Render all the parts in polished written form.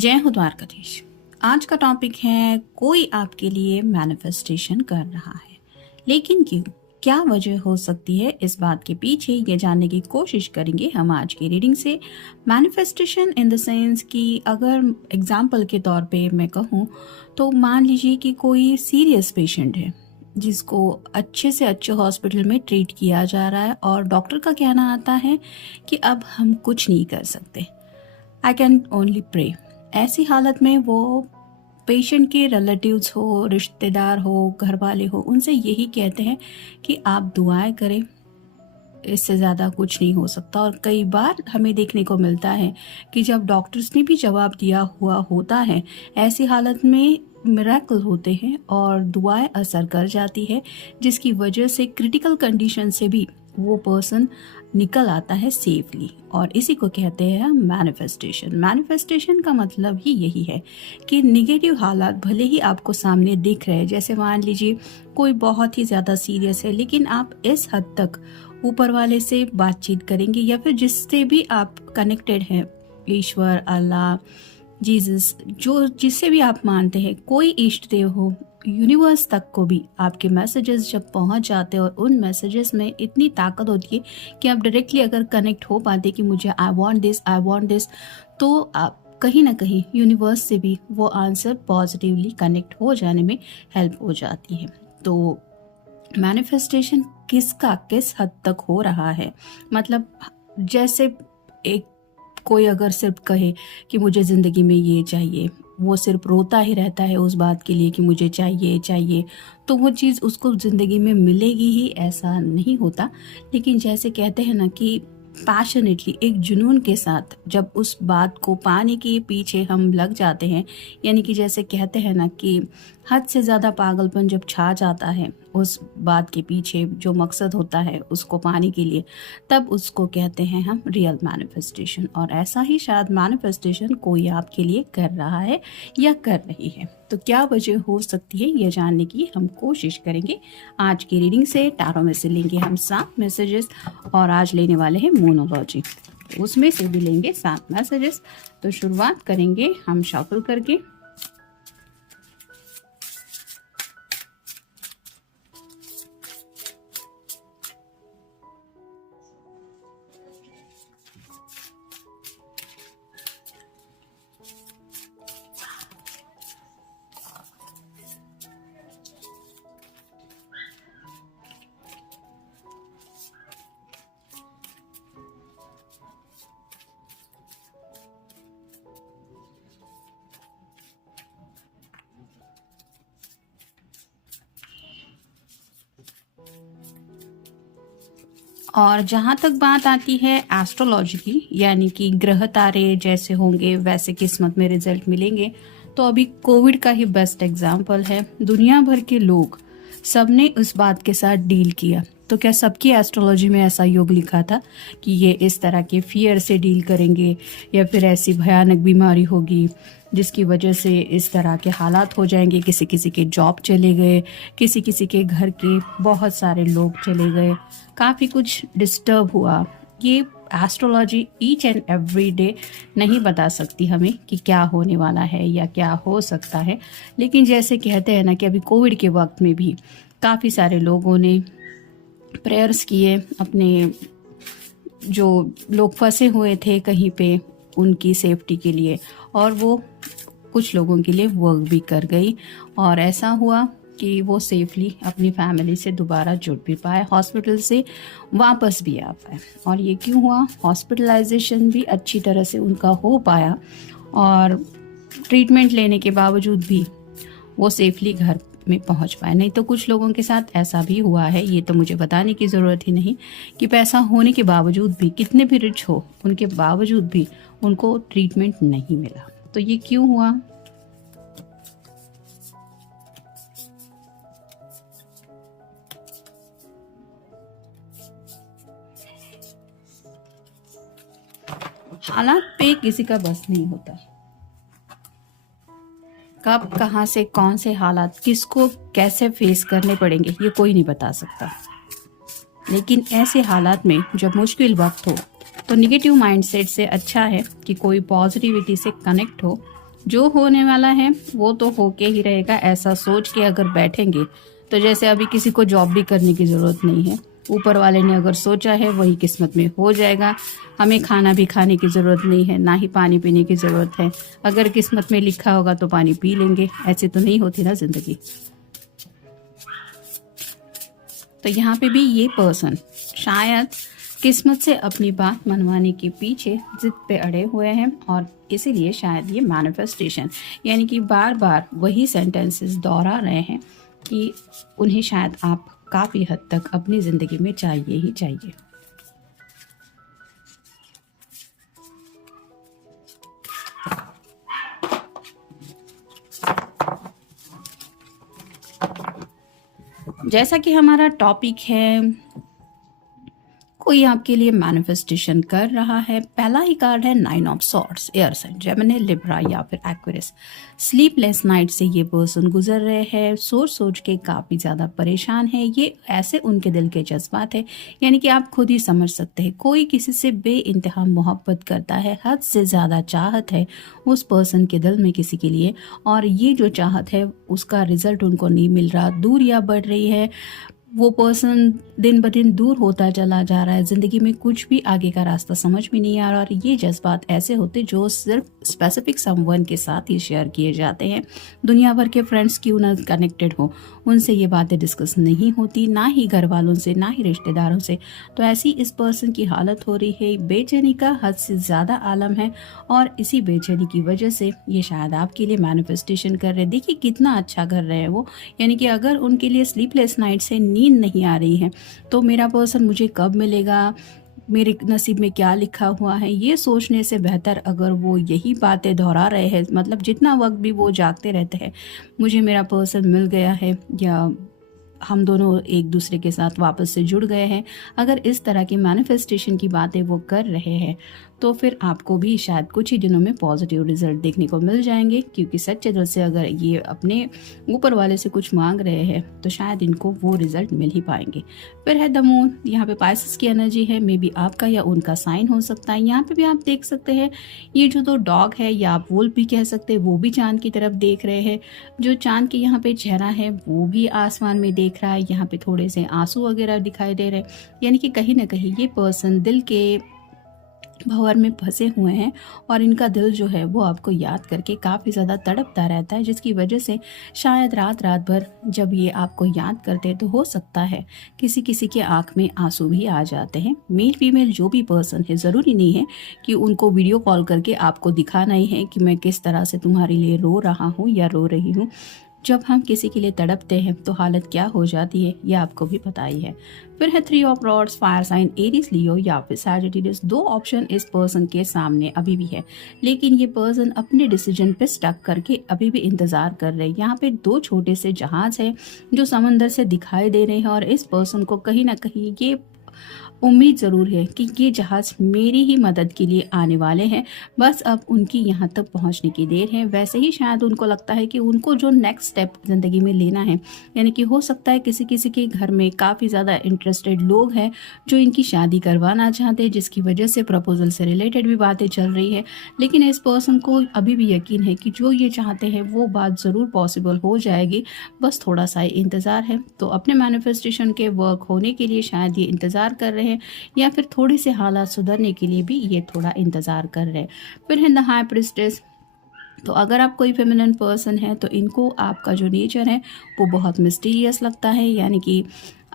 जय हो द्वारकाधीश। आज का टॉपिक है कोई आपके लिए मैनिफेस्टेशन कर रहा है, लेकिन क्यों, क्या वजह हो सकती है इस बात के पीछे, ये जानने की कोशिश करेंगे हम आज की रीडिंग से। मैनिफेस्टेशन इन द सेंस कि अगर एग्जाम्पल के तौर पे मैं कहूँ तो मान लीजिए कि कोई सीरियस पेशेंट है जिसको अच्छे से अच्छे हॉस्पिटल में ट्रीट किया जा रहा है और डॉक्टर का कहना आता है कि अब हम कुछ नहीं कर सकते, आई कैन ओनली प्रे। ऐसी हालत में वो पेशेंट के रिलेटिव्स हो, रिश्तेदार हो, घर वाले हो, उनसे यही कहते हैं कि आप दुआएं करें, इससे ज़्यादा कुछ नहीं हो सकता। और कई बार हमें देखने को मिलता है कि जब डॉक्टर्स ने भी जवाब दिया हुआ होता है, ऐसी हालत में मिरेकल होते हैं और दुआएं असर कर जाती है, जिसकी वजह से क्रिटिकल कंडीशन से भी वो पर्सन निकल आता है सेफली। और इसी को कहते हैं मैनिफेस्टेशन। मैनिफेस्टेशन का मतलब ही यही है कि निगेटिव हालात भले ही आपको सामने दिख रहे हैं, जैसे मान लीजिए कोई बहुत ही ज़्यादा सीरियस है, लेकिन आप इस हद तक ऊपर वाले से बातचीत करेंगे या फिर जिससे भी आप कनेक्टेड हैं, ईश्वर, अल्लाह, जीसस, जो जिससे भी आप मानते हैं, कोई इष्ट देव हो, यूनिवर्स तक को भी आपके मैसेजेस जब पहुंच जाते हैं और उन मैसेजेस में इतनी ताकत होती है कि आप डायरेक्टली अगर कनेक्ट हो पाते कि मुझे आई वांट दिस, तो आप कहीं ना कहीं यूनिवर्स से भी वो आंसर पॉजिटिवली कनेक्ट हो जाने में हेल्प हो जाती है। तो मैनिफेस्टेशन किसका किस हद तक हो रहा है, मतलब जैसे एक कोई अगर सिर्फ कहे कि मुझे ज़िंदगी में ये चाहिए, वो सिर्फ रोता ही रहता है उस बात के लिए कि मुझे चाहिए चाहिए, तो वो चीज़ उसको ज़िंदगी में मिलेगी ही, ऐसा नहीं होता। लेकिन जैसे कहते हैं ना कि पैशनेटली, एक जुनून के साथ जब उस बात को पाने के पीछे हम लग जाते हैं, यानी कि जैसे कहते हैं ना कि हद से ज़्यादा पागलपन जब छा जाता है उस बात के पीछे जो मकसद होता है उसको पाने के लिए, तब उसको कहते हैं हम रियल मैनिफेस्टेशन। और ऐसा ही शायद मैनिफेस्टेशन कोई आपके लिए कर रहा है या कर रही है। तो क्या वजह हो सकती है ये जानने की हम कोशिश करेंगे आज की रीडिंग से। टैरो में से लेंगे हम 7 मैसेजेस और आज लेने वाले हैं मोनोलॉजी, उसमें से भी लेंगे 7 मैसेजेस। तो शुरुआत करेंगे हम शफल करके। और जहाँ तक बात आती है एस्ट्रोलॉजी की, यानी कि ग्रह तारे जैसे होंगे वैसे किस्मत में रिजल्ट मिलेंगे, तो अभी कोविड का ही बेस्ट एग्जाम्पल है। दुनिया भर के लोग सबने उस बात के साथ डील किया, तो क्या सबकी एस्ट्रोलॉजी में ऐसा योग लिखा था कि ये इस तरह के फियर से डील करेंगे या फिर ऐसी भयानक बीमारी होगी जिसकी वजह से इस तरह के हालात हो जाएंगे? किसी किसी के जॉब चले गए, किसी किसी के घर के बहुत सारे लोग चले गए, काफ़ी कुछ डिस्टर्ब हुआ। ये astrology each and every day नहीं बता सकती हमें कि क्या होने वाला है या क्या हो सकता है। लेकिन जैसे कहते हैं ना कि अभी कोविड के वक्त में भी काफ़ी सारे लोगों ने प्रेयर्स किए, अपने जो लोग फंसे हुए थे कहीं पे उनकी सेफ्टी के लिए, और वो कुछ लोगों के लिए वर्क भी कर गई। और ऐसा हुआ कि वो सेफली अपनी फैमिली से दोबारा जुड़ भी पाए, हॉस्पिटल से वापस भी आ पाए। और ये क्यों हुआ? हॉस्पिटलाइजेशन भी अच्छी तरह से उनका हो पाया और ट्रीटमेंट लेने के बावजूद भी वो सेफली घर में पहुंच पाए। नहीं तो कुछ लोगों के साथ ऐसा भी हुआ है, ये तो मुझे बताने की ज़रूरत ही नहीं, कि पैसा होने के बावजूद भी, कितने भी रिच हो उनके बावजूद भी उनको ट्रीटमेंट नहीं मिला। तो ये क्यों हुआ? हालात पे किसी का बस नहीं होता। कब, कहाँ से, कौन से हालात किसको कैसे फेस करने पड़ेंगे ये कोई नहीं बता सकता। लेकिन ऐसे हालात में जब मुश्किल वक्त हो तो निगेटिव माइंडसेट से अच्छा है कि कोई पॉजिटिविटी से कनेक्ट हो जो होने वाला है वो तो होके ही रहेगा, ऐसा सोच के अगर बैठेंगे तो जैसे अभी किसी को जॉब भी करने की ज़रूरत नहीं है, ऊपर वाले ने अगर सोचा है वही किस्मत में हो जाएगा। हमें खाना भी खाने की ज़रूरत नहीं है, ना ही पानी पीने की ज़रूरत है। अगर किस्मत में लिखा होगा तो पानी पी लेंगे, ऐसे तो नहीं होती ना ज़िंदगी। तो यहाँ पे भी ये पर्सन शायद किस्मत से अपनी बात मनवाने के पीछे जिद पे अड़े हुए हैं, और इसीलिए शायद ये मैनिफेस्टेशन यानी कि बार बार वही सेंटेंसेस दोहरा रहे हैं कि उन्हें शायद आप काफ़ी हद तक अपनी ज़िंदगी में चाहिए ही चाहिए। जैसा कि हमारा टॉपिक है कोई आपके लिए मैनिफेस्टेशन कर रहा है, पहला ही कार्ड है 9 of swords, air sign, Gemini, Libra या फिर एक्वेरियस। स्लीपलेस नाइट से ये पर्सन गुजर रहे हैं, सोच सोच के काफ़ी ज़्यादा परेशान है। ये ऐसे उनके दिल के जज्बात है, यानी कि आप खुद ही समझ सकते हैं। कोई किसी से बेइंतहा मोहब्बत करता है, हद से ज़्यादा चाहत है उस पर्सन के दिल में किसी के लिए, और ये जो चाहत है उसका रिजल्ट उनको नहीं मिल रहा, दूरियां बढ़ रही है। वो पर्सन दिन ब दिन दूर होता चला जा रहा है, ज़िंदगी में कुछ भी आगे का रास्ता समझ में नहीं आ रहा। और ये जज्बात ऐसे होते जो सिर्फ स्पेसिफिक समवन के साथ ही शेयर किए जाते हैं। दुनिया भर के फ्रेंड्स क्यों ना कनेक्टेड हो, उनसे ये बातें डिस्कस नहीं होती, ना ही घर वालों से, ना ही रिश्तेदारों से। तो ऐसी इस पर्सन की हालत हो रही है, बेचैनी का हद से ज़्यादा आलम है, और इसी बेचैनी की वजह से ये शायद आपके लिए मैनिफेस्टेशन कर रहे हैं। देखिए कितना अच्छा कर रहे हैं वो, यानी कि अगर उनके लिए स्लीपलेस नाइट से नींद नहीं आ रही है तो मेरा पर्सन मुझे कब मिलेगा, मेरे नसीब में क्या लिखा हुआ है, ये सोचने से बेहतर अगर वो यही बातें दोहरा रहे हैं, मतलब जितना वक्त भी वो जागते रहते हैं, मुझे मेरा पर्सन मिल गया है या हम दोनों एक दूसरे के साथ वापस से जुड़ गए हैं, अगर इस तरह की मैनिफेस्टेशन की बातें वो कर रहे हैं तो फिर आपको भी शायद कुछ ही दिनों में पॉजिटिव रिजल्ट देखने को मिल जाएंगे। क्योंकि सच्चे दिल से अगर ये अपने ऊपर वाले से कुछ मांग रहे हैं तो शायद इनको वो रिजल्ट मिल ही पाएंगे। फिर है द मून, यहाँ पे पाइसेस की एनर्जी है, मे बी आपका या उनका साइन हो सकता है। यहाँ पे भी आप देख सकते हैं ये जो दो डॉग है, या आप वुल्फ भी कह सकते हैं, वो भी चांद की तरफ देख रहे हैं। जो चांद के यहाँ पे चेहरा है वो भी आसमान में देख रहा है, यहाँ पे थोड़े से आंसू वगैरह दिखाई दे रहे हैं, यानी कि कहीं ना कहीं ये पर्सन दिल के भंवर में फंसे हुए हैं, और इनका दिल जो है वो आपको याद करके काफ़ी ज़्यादा तड़पता रहता है, जिसकी वजह से शायद रात रात भर जब ये आपको याद करते हैं तो हो सकता है किसी किसी के आंख में आंसू भी आ जाते हैं। मेल फीमेल जो भी पर्सन है, ज़रूरी नहीं है कि उनको वीडियो कॉल करके आपको दिखाना ही है कि मैं किस तरह से तुम्हारे लिए रो रहा हूँ या रो रही हूँ। जब हम किसी के लिए तड़पते हैं तो हालत क्या हो जाती है ये आपको भी पता ही है। फिर है 3 of rods, fire sign, Aries, Leo या फिर सैजिटेरियस। दो ऑप्शन इस पर्सन के सामने अभी भी है, लेकिन ये पर्सन अपने डिसीजन पे स्टक करके अभी भी इंतजार कर रहे हैं। यहाँ पे दो छोटे से जहाज है जो समंदर से दिखाई दे रहे हैं, और इस पर्सन को कहीं ना कहीं ये उम्मीद ज़रूर है कि ये जहाज़ मेरी ही मदद के लिए आने वाले हैं, बस अब उनकी यहाँ तक पहुँचने की देर है। वैसे ही शायद उनको लगता है कि उनको जो नेक्स्ट स्टेप ज़िंदगी में लेना है, यानी कि हो सकता है किसी किसी के घर में काफ़ी ज़्यादा इंटरेस्टेड लोग हैं जो इनकी शादी करवाना चाहते हैं, जिसकी वजह से प्रपोजल से रिलेटेड भी बातें चल रही है। लेकिन इस पर्सन को अभी भी यकीन है कि जो ये चाहते हैं वो बात ज़रूर पॉसिबल हो जाएगी, बस थोड़ा सा इंतज़ार है। तो अपने मैनिफेस्टेशन के वर्क होने के लिए शायद ये इंतज़ार कर रहे हैं, या फिर थोड़ी से हालात सुधरने के लिए भी ये थोड़ा इंतज़ार कर रहे हैं। फिर है द हाई प्रिस्टेस। तो अगर आप कोई फेमिनिन पर्सन है तो इनको आपका जो नेचर है वो बहुत मिस्टीरियस लगता है, यानी कि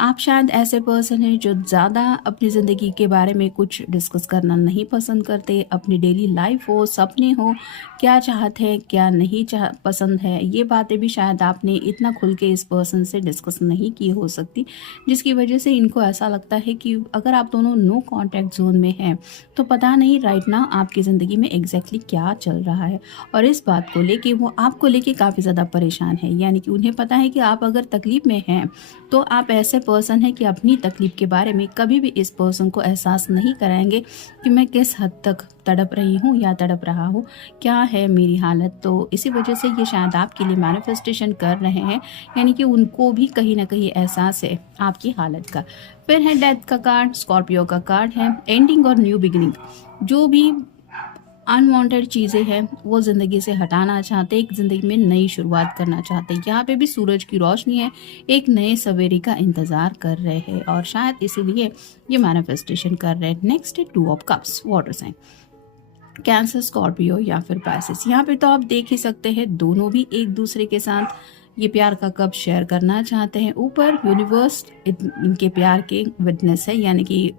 आप शायद ऐसे पर्सन हैं जो ज़्यादा अपनी ज़िंदगी के बारे में कुछ डिस्कस करना नहीं पसंद करते। अपनी डेली लाइफ हो, सपने हो, क्या चाहते हैं क्या नहीं पसंद है, ये बातें भी शायद आपने इतना खुल के इस पर्सन से डिस्कस नहीं की हो सकती, जिसकी वजह से इनको ऐसा लगता है कि अगर आप दोनों नो कॉन्टैक्ट जोन में हैं तो पता नहीं राइट नाउ आपकी ज़िंदगी में एग्जैक्टली क्या चल रहा है। और इस बात को लेके वो आपको लेके काफ़ी ज़्यादा परेशान है, यानी कि उन्हें पता है कि आप अगर तकलीफ़ में हैं तो आप ऐसे पर्सन है कि अपनी तकलीफ के बारे में कभी भी इस पर्सन को एहसास नहीं कराएंगे कि मैं किस हद तक तड़प रही हूँ या तड़प रहा हूँ, क्या है मेरी हालत। तो इसी वजह से ये शायद आपके लिए मैनिफेस्टेशन कर रहे हैं, यानी कि उनको भी कहीं ना कहीं एहसास है आपकी हालत का। फिर है डेथ का कार्ड, स्कॉर्पियो का कार्ड है, एंडिंग और न्यू बिगिनिंग। जो भी अनवांटेड चीज़ें हैं वो ज़िंदगी से हटाना चाहते, एक ज़िंदगी में नई शुरुआत करना चाहते। यहाँ पे भी सूरज की रोशनी है, एक नए सवेरे का इंतज़ार कर रहे हैं और शायद इसीलिए ये मैनिफेस्टेशन कर रहे हैं। नेक्स्ट है two of cups, water sign, Cancer, Scorpio या फिर पाइसेस। यहाँ पे तो आप देख ही सकते हैं दोनों भी एक दूसरे के साथ ये प्यार का कप शेयर करना चाहते हैं। ऊपर यूनिवर्स इनके प्यार के विटनेस है, यानी कि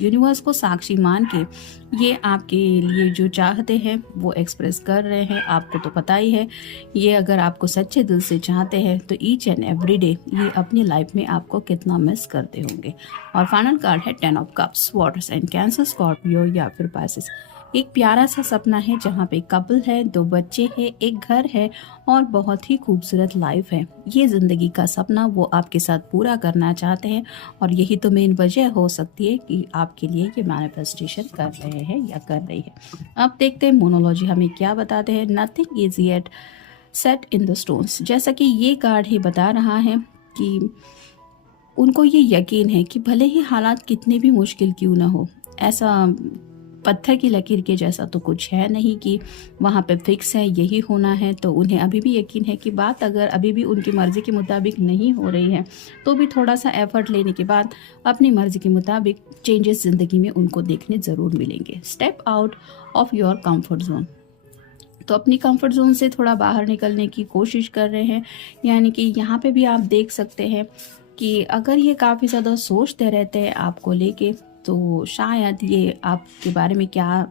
यूनिवर्स को साक्षी मान के ये आपके लिए जो चाहते हैं वो एक्सप्रेस कर रहे हैं। आपको तो पता ही है, ये अगर आपको सच्चे दिल से चाहते हैं तो ईच एंड एवरी डे ये अपनी लाइफ में आपको कितना मिस करते होंगे। और फाइनल कार्ड है ten of cups, water sign, Cancer, Scorpio या फिर पाइसेस। एक प्यारा सा सपना है जहाँ पे कपल है, दो बच्चे हैं, एक घर है और बहुत ही खूबसूरत लाइफ है। ये ज़िंदगी का सपना वो आपके साथ पूरा करना चाहते हैं और यही तो मेन वजह हो सकती है कि आपके लिए ये मैनिफेस्टेशन कर रहे हैं या कर रही है। अब देखते हैं मोनोलॉजी हमें क्या बताते हैं। Nothing is yet set in the stones. जैसा कि ये कार्ड ही बता रहा है कि उनको ये यकीन है कि भले ही हालात कितने भी मुश्किल क्यों ना हो, ऐसा पत्थर की लकीर के जैसा तो कुछ है नहीं कि वहाँ पे फिक्स है यही होना है। तो उन्हें अभी भी यकीन है कि बात अगर अभी भी उनकी मर्ज़ी के मुताबिक नहीं हो रही है तो भी थोड़ा सा एफर्ट लेने के बाद अपनी मर्ज़ी के मुताबिक चेंजेस ज़िंदगी में उनको देखने ज़रूर मिलेंगे। Step out of your comfort zone, तो अपनी कंफर्ट जोन से थोड़ा बाहर निकलने की कोशिश कर रहे हैं। यानी कि यहाँ पे भी आप देख सकते हैं कि अगर ये काफ़ी ज़्यादा सोचते रहते हैं आपको लेके तो शायद ये आपके बारे में क्या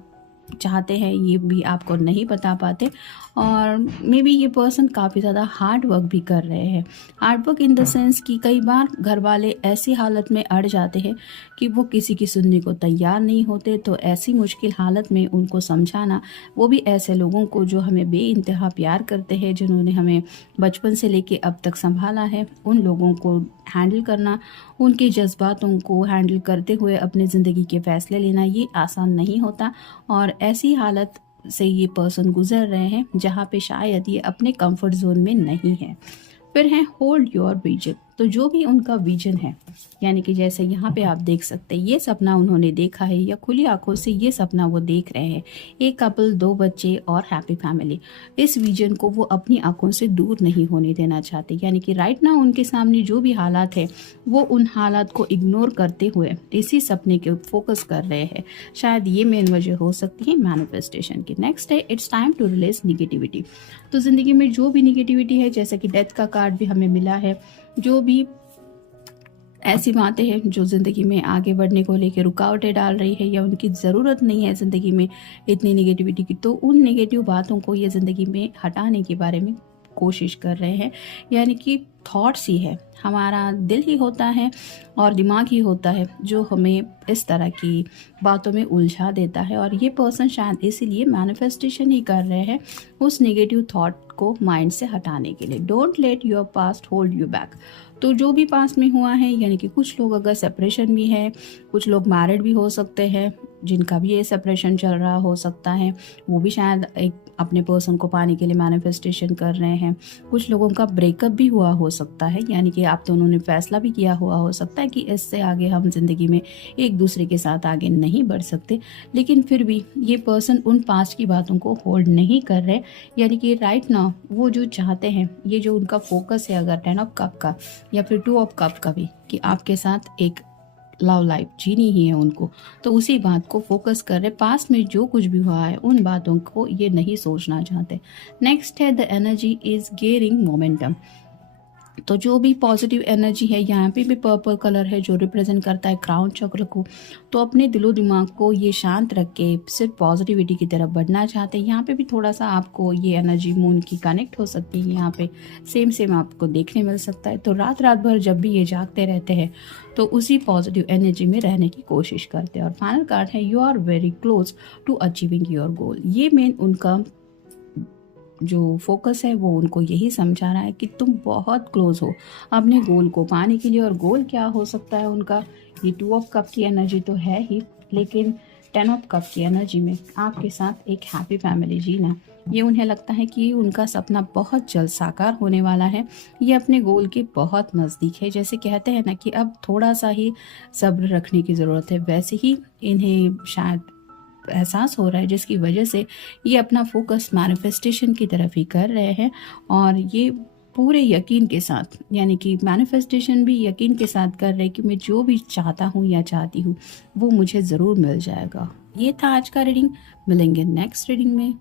चाहते हैं ये भी आपको नहीं बता पाते। और मे बी ये पर्सन काफ़ी ज़्यादा हार्ड वर्क भी कर रहे हैं। Hard work in the sense कि कई बार घर वाले ऐसी हालत में अड़ जाते हैं कि वो किसी की सुनने को तैयार नहीं होते। तो ऐसी मुश्किल हालत में उनको समझाना, वो भी ऐसे लोगों को जो हमें बेइंतहा प्यार करते हैं, जिन्होंने हमें बचपन से लेके अब तक संभाला है, उन लोगों को हैंडल करना, उनके जज्बातों को हैंडल करते हुए अपने ज़िंदगी के फ़ैसले लेना ये आसान नहीं होता। और ऐसी हालत से ये पर्सन गुजर रहे हैं जहाँ पे शायद ये अपने कंफर्ट जोन में नहीं है। फिर है होल्ड योर विजन, तो जो भी उनका विजन है, यानी कि जैसे यहाँ पे आप देख सकते हैं ये सपना उन्होंने देखा है या खुली आंखों से ये सपना वो देख रहे हैं, एक कपल, दो बच्चे और हैप्पी फैमिली। इस विजन को वो अपनी आंखों से दूर नहीं होने देना चाहते। यानी कि राइट नाउ उनके सामने जो भी हालात है वो उन हालात को इग्नोर करते हुए इसी सपने के फोकस कर रहे हैं। शायद ये मेन वजह हो सकती है मैनिफेस्टेशन की। नेक्स्ट है it's time to release negativity, तो ज़िंदगी में जो भी निगेटिविटी है, जैसे कि डेथ का कार्ड भी हमें मिला है, जो भी ऐसी बातें हैं जो ज़िंदगी में आगे बढ़ने को लेकर रुकावटें डाल रही है या उनकी ज़रूरत नहीं है ज़िंदगी में इतनी निगेटिविटी की, तो उन नेगेटिव बातों को ये ज़िंदगी में हटाने के बारे में कोशिश कर रहे हैं। यानी कि थॉट्स ही है, हमारा दिल ही होता है और दिमाग ही होता है जो हमें इस तरह की बातों में उलझा देता है। और ये पर्सन शायद इसीलिए मैनिफेस्टेशन ही कर रहे हैं उस नेगेटिव थॉट को माइंड से हटाने के लिए। Don't let your past hold you back, तो जो भी पास्ट में हुआ है, यानी कि कुछ लोग अगर सेपरेशन भी है, कुछ लोग मैरिड भी हो सकते हैं जिनका भी ये सेपरेशन चल रहा हो सकता है, वो भी शायद एक अपने पर्सन को पाने के लिए मैनिफेस्टेशन कर रहे हैं। कुछ लोगों का ब्रेकअप भी हुआ हो सकता है, यानी कि आप दोनों ने फैसला भी किया हुआ हो सकता है कि इससे आगे हम जिंदगी में एक दूसरे के साथ आगे नहीं बढ़ सकते, लेकिन फिर भी ये पर्सन उन पास्ट की बातों को होल्ड नहीं कर रहे। यानी कि राइट नाउ वो जो चाहते हैं, ये जो उनका फोकस है अगर 10 ऑफ कप का या फिर 2 ऑफ कप का भी, कि आपके साथ एक लव लाइफ जीनी ही है उनको, तो उसी बात को फोकस कर रहे। पास्ट में जो कुछ भी हुआ है उन बातों को ये नहीं सोचना चाहते। नेक्स्ट है the energy is gearing momentum, तो जो भी पॉजिटिव एनर्जी है, यहाँ पे भी पर्पल कलर है जो रिप्रेजेंट करता है क्राउन चक्र को। तो अपने दिलो दिमाग को ये शांत रख के सिर्फ पॉजिटिविटी की तरफ बढ़ना चाहते हैं। यहाँ पे भी थोड़ा सा आपको ये एनर्जी मून की कनेक्ट हो सकती है, यहाँ पे सेम आपको देखने मिल सकता है। तो रात भर जब भी ये जागते रहते हैं तो उसी पॉजिटिव एनर्जी में रहने की कोशिश करते हैं। और फाइनल कार्ड है you are very close to achieving your goal, ये मेन उनका जो फोकस है वो उनको यही समझा रहा है कि तुम बहुत क्लोज हो अपने गोल को पाने के लिए। और गोल क्या हो सकता है उनका, ये 2 ऑफ कप की एनर्जी तो है ही, लेकिन 10 ऑफ कप की एनर्जी में आपके साथ एक हैप्पी फैमिली जीना, ये उन्हें लगता है कि उनका सपना बहुत जल्द साकार होने वाला है। ये अपने गोल के बहुत नज़दीक है। जैसे कहते हैं ना कि अब थोड़ा सा ही सब्र रखने की ज़रूरत है, वैसे ही इन्हें शायद एहसास हो रहा है, जिसकी वजह से ये अपना फोकस मैनिफेस्टेशन की तरफ ही कर रहे हैं। और ये पूरे यकीन के साथ, यानी कि मैनिफेस्टेशन भी यकीन के साथ कर रहे हैं कि मैं जो भी चाहता हूँ या चाहती हूँ वो मुझे ज़रूर मिल जाएगा। ये था आज का रीडिंग। मिलेंगे नेक्स्ट रीडिंग में।